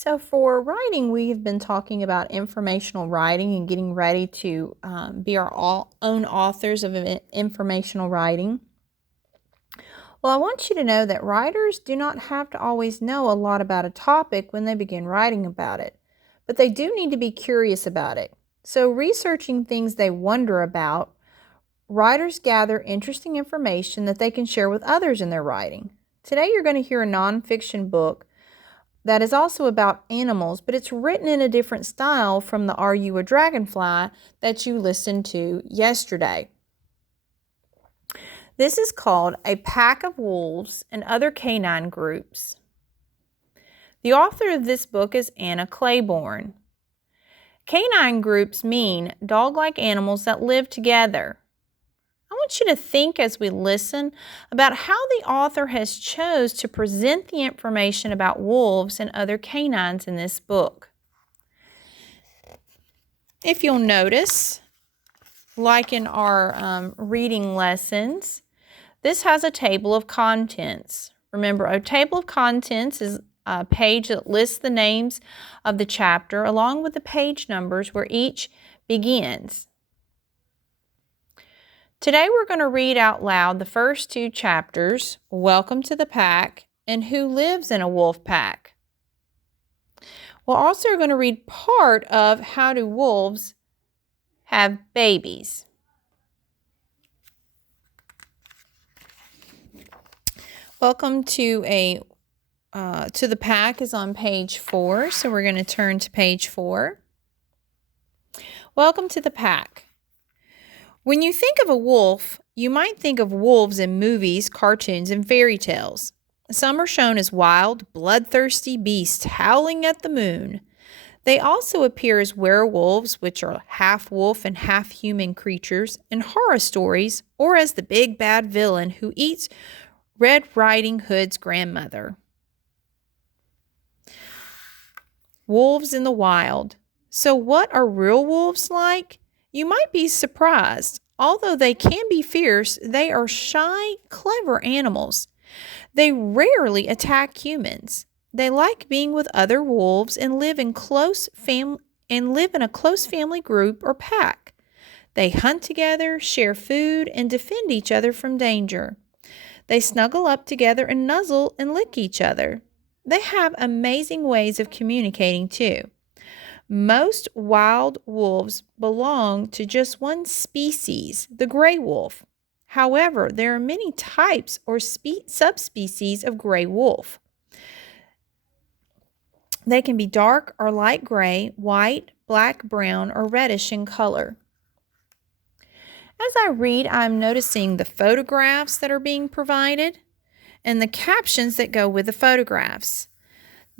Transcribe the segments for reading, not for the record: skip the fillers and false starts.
So for writing, we've been talking about informational writing and getting ready to be our own authors of informational writing. Well, I want you to know that writers do not have to always know a lot about a topic when they begin writing about it, but they do need to be curious about it. So researching things they wonder about, writers gather interesting information that they can share with others in their writing. Today you're going to hear a nonfiction book that is also about animals, but it's written in a different style from the Are You a Dragonfly that you listened to yesterday. This is called A Pack of Wolves and Other Canine Groups. The author of this book is Anna Claiborne. Canine groups mean dog-like animals that live together. I want you to think as we listen about how the author has chose to present the information about wolves and other canines in this book. If you'll notice, like in our reading lessons, this has a table of contents. Remember, a table of contents is a page that lists the names of the chapter along with the page numbers where each begins. Today we're going to read out loud the first two chapters, Welcome to the Pack and Who Lives in a Wolf Pack. We're also going to read part of How Do Wolves Have Babies. Welcome to the Pack is on page 4, so we're going to turn to page 4. Welcome to the Pack. When you think of a wolf, you might think of wolves in movies, cartoons, and fairy tales. Some are shown as wild, bloodthirsty beasts howling at the moon. They also appear as werewolves, which are half wolf and half human creatures, in horror stories, or as the big bad villain who eats Red Riding Hood's grandmother. Wolves in the wild. So what are real wolves like? You might be surprised. Although they can be fierce, they are shy, clever animals. They rarely attack humans. They like being with other wolves and live in a close family group or pack. They hunt together, share food, and defend each other from danger. They snuggle up together and nuzzle and lick each other. They have amazing ways of communicating too. Most wild wolves belong to just one species, the gray wolf. However, there are many types or subspecies of gray wolf. They can be dark or light gray, white, black, brown, or reddish in color. As I read, I'm noticing the photographs that are being provided and the captions that go with the photographs.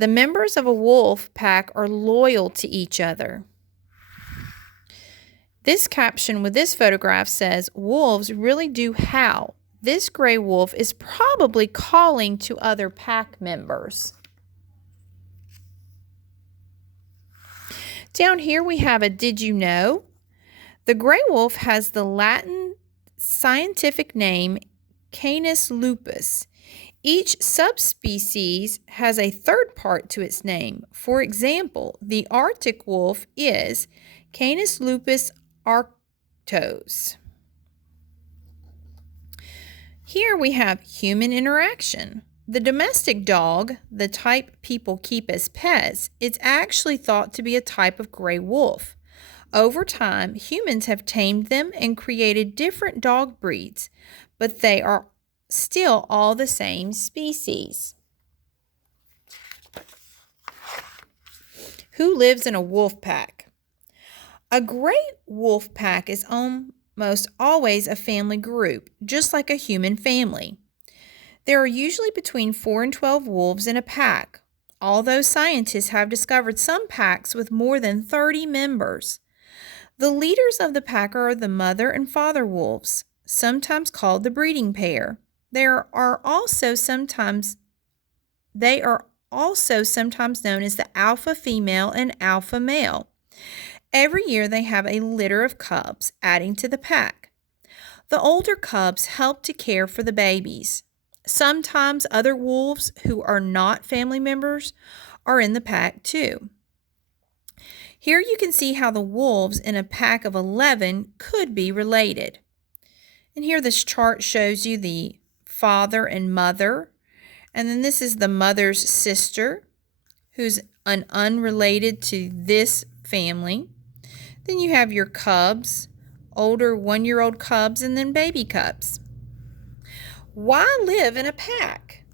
The members of a wolf pack are loyal to each other. This caption with this photograph says, wolves really do howl. This gray wolf is probably calling to other pack members. Down here we have a did you know? The gray wolf has the Latin scientific name Canis lupus. Each subspecies has a third part to its name. For example, the Arctic wolf is Canis lupus arctos. Here we have human interaction. The domestic dog, the type people keep as pets, is actually thought to be a type of gray wolf. Over time, humans have tamed them and created different dog breeds, but they are still all the same species. Who lives in a wolf pack? A gray wolf pack is almost always a family group, just like a human family. There are usually between 4 and 12 wolves in a pack, although scientists have discovered some packs with more than 30 members. The leaders of the pack are the mother and father wolves, sometimes called the breeding pair. They are also sometimes known as the alpha female and alpha male. Every year they have a litter of cubs, adding to the pack. The older cubs help to care for the babies. Sometimes other wolves who are not family members are in the pack too. Here you can see how the wolves in a pack of 11 could be related. And here this chart shows you the father and mother. And then this is the mother's sister, who's unrelated to this family. Then you have your cubs, older 1-year-old cubs, and then baby cubs. Why live in a pack?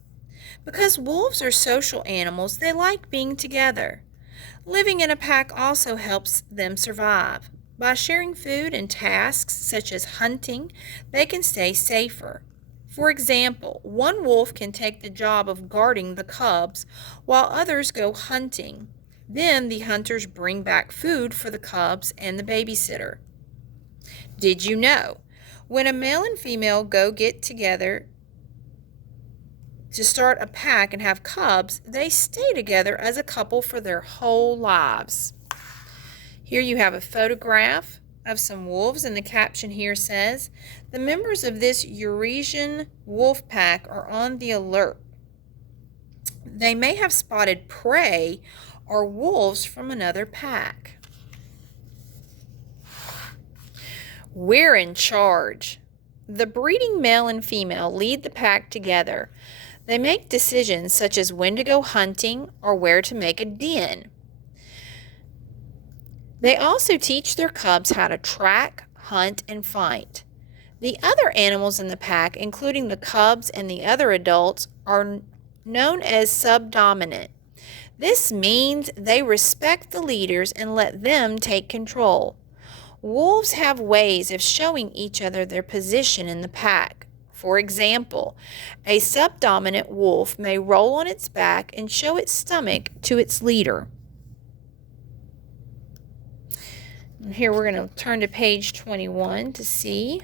Because wolves are social animals. They like being together. Living in a pack also helps them survive. By sharing food and tasks such as hunting, they can stay safer. For example, one wolf can take the job of guarding the cubs while others go hunting. Then the hunters bring back food for the cubs and the babysitter. Did you know? When a male and female go get together to start a pack and have cubs, they stay together as a couple for their whole lives. Here you have a photograph of some wolves, and the caption here says, "The members of this Eurasian wolf pack are on the alert. They may have spotted prey or wolves from another pack." We're in charge. The breeding male and female lead the pack together. They make decisions such as when to go hunting or where to make a den. They also teach their cubs how to track, hunt, and fight. The other animals in the pack, including the cubs and the other adults, are known as subdominant. This means they respect the leaders and let them take control. Wolves have ways of showing each other their position in the pack. For example, a subdominant wolf may roll on its back and show its stomach to its leader. And here we're going to turn to page 21 to see.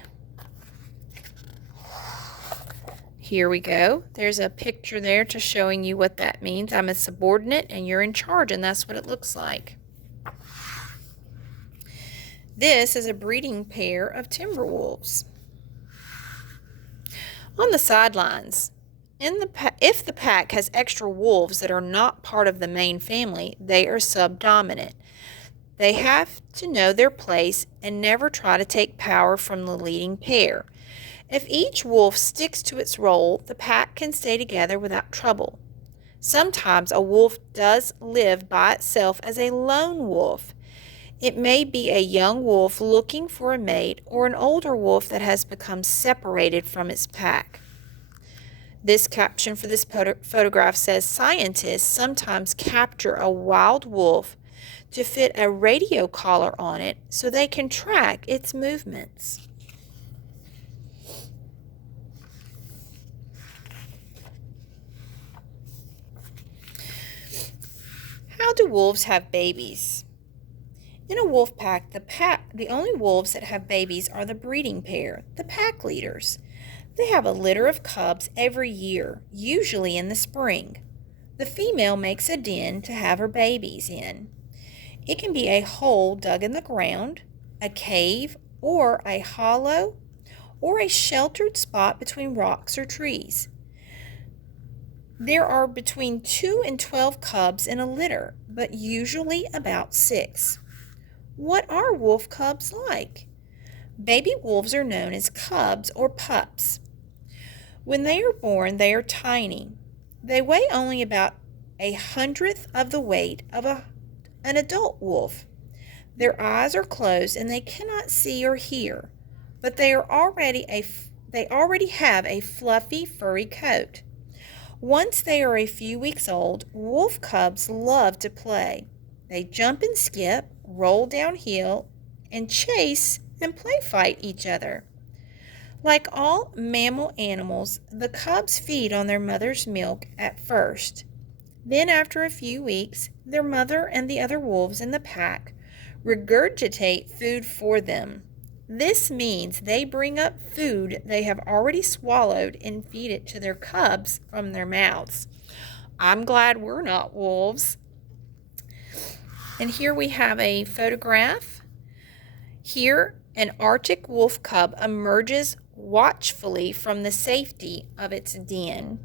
Here we go. There's a picture there to showing you what that means. I'm a subordinate and you're in charge, and that's what it looks like. This is a breeding pair of timber wolves. On the sidelines, if the pack has extra wolves that are not part of the main family, they are subdominant. They have to know their place and never try to take power from the leading pair. If each wolf sticks to its role, the pack can stay together without trouble. Sometimes a wolf does live by itself as a lone wolf. It may be a young wolf looking for a mate or an older wolf that has become separated from its pack. This caption for this photograph says, "Scientists sometimes capture a wild wolf to fit a radio collar on it so they can track its movements." How do wolves have babies? In a wolf pack, the only wolves that have babies are the breeding pair, the pack leaders. They have a litter of cubs every year, usually in the spring. The female makes a den to have her babies in. It can be a hole dug in the ground, a cave, or a hollow, or a sheltered spot between rocks or trees. There are between 2 and 12 cubs in a litter, but usually about 6. What are wolf cubs like? Baby wolves are known as cubs or pups. When they are born, they are tiny. They weigh only about 1/100th of the weight of an adult wolf. Their eyes are closed and they cannot see or hear, but they already have a fluffy, furry coat. Once they are a few weeks old, wolf cubs love to play. They jump and skip, roll downhill, and chase and play fight each other. Like all mammal animals, the cubs feed on their mother's milk at first. Then after a few weeks, their mother and the other wolves in the pack regurgitate food for them. This means they bring up food they have already swallowed and feed it to their cubs from their mouths. I'm glad we're not wolves. And here we have a photograph. Here, an Arctic wolf cub emerges watchfully from the safety of its den.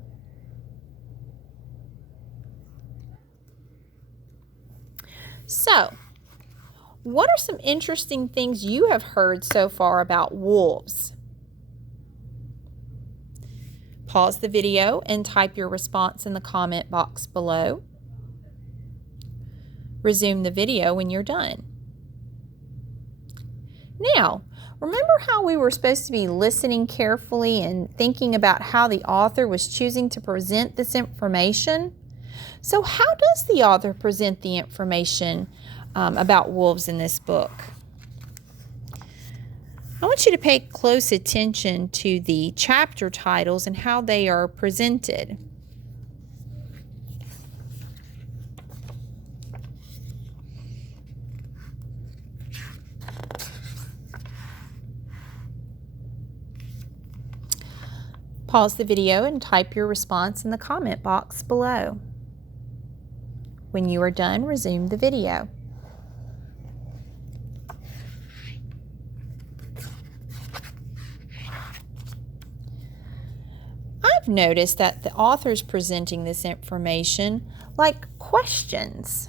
So, what are some interesting things you have heard so far about wolves? Pause the video and type your response in the comment box below. Resume the video when you're done. Now, remember how we were supposed to be listening carefully and thinking about how the author was choosing to present this information? So how does the author present the information about wolves in this book? I want you to pay close attention to the chapter titles and how they are presented. Pause the video and type your response in the comment box below. When you are done, resume the video. I've noticed that the author is presenting this information like questions.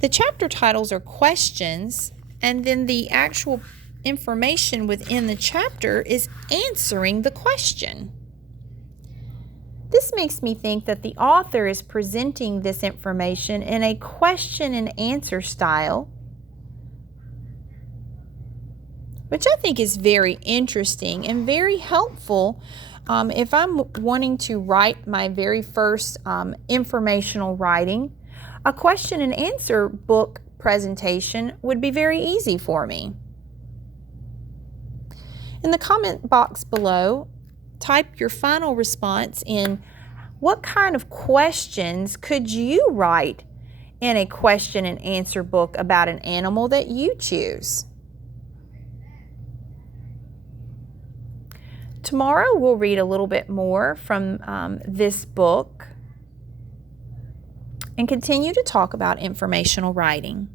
The chapter titles are questions, and then the actual information within the chapter is answering the question. This makes me think that the author is presenting this information in a question and answer style, which I think is very interesting and very helpful if I'm wanting to write my very first informational writing. A question and answer book presentation would be very easy for me. In the comment box below, type your final response in what kind of questions could you write in a question and answer book about an animal that you choose. Tomorrow we'll read a little bit more from this book and continue to talk about informational writing.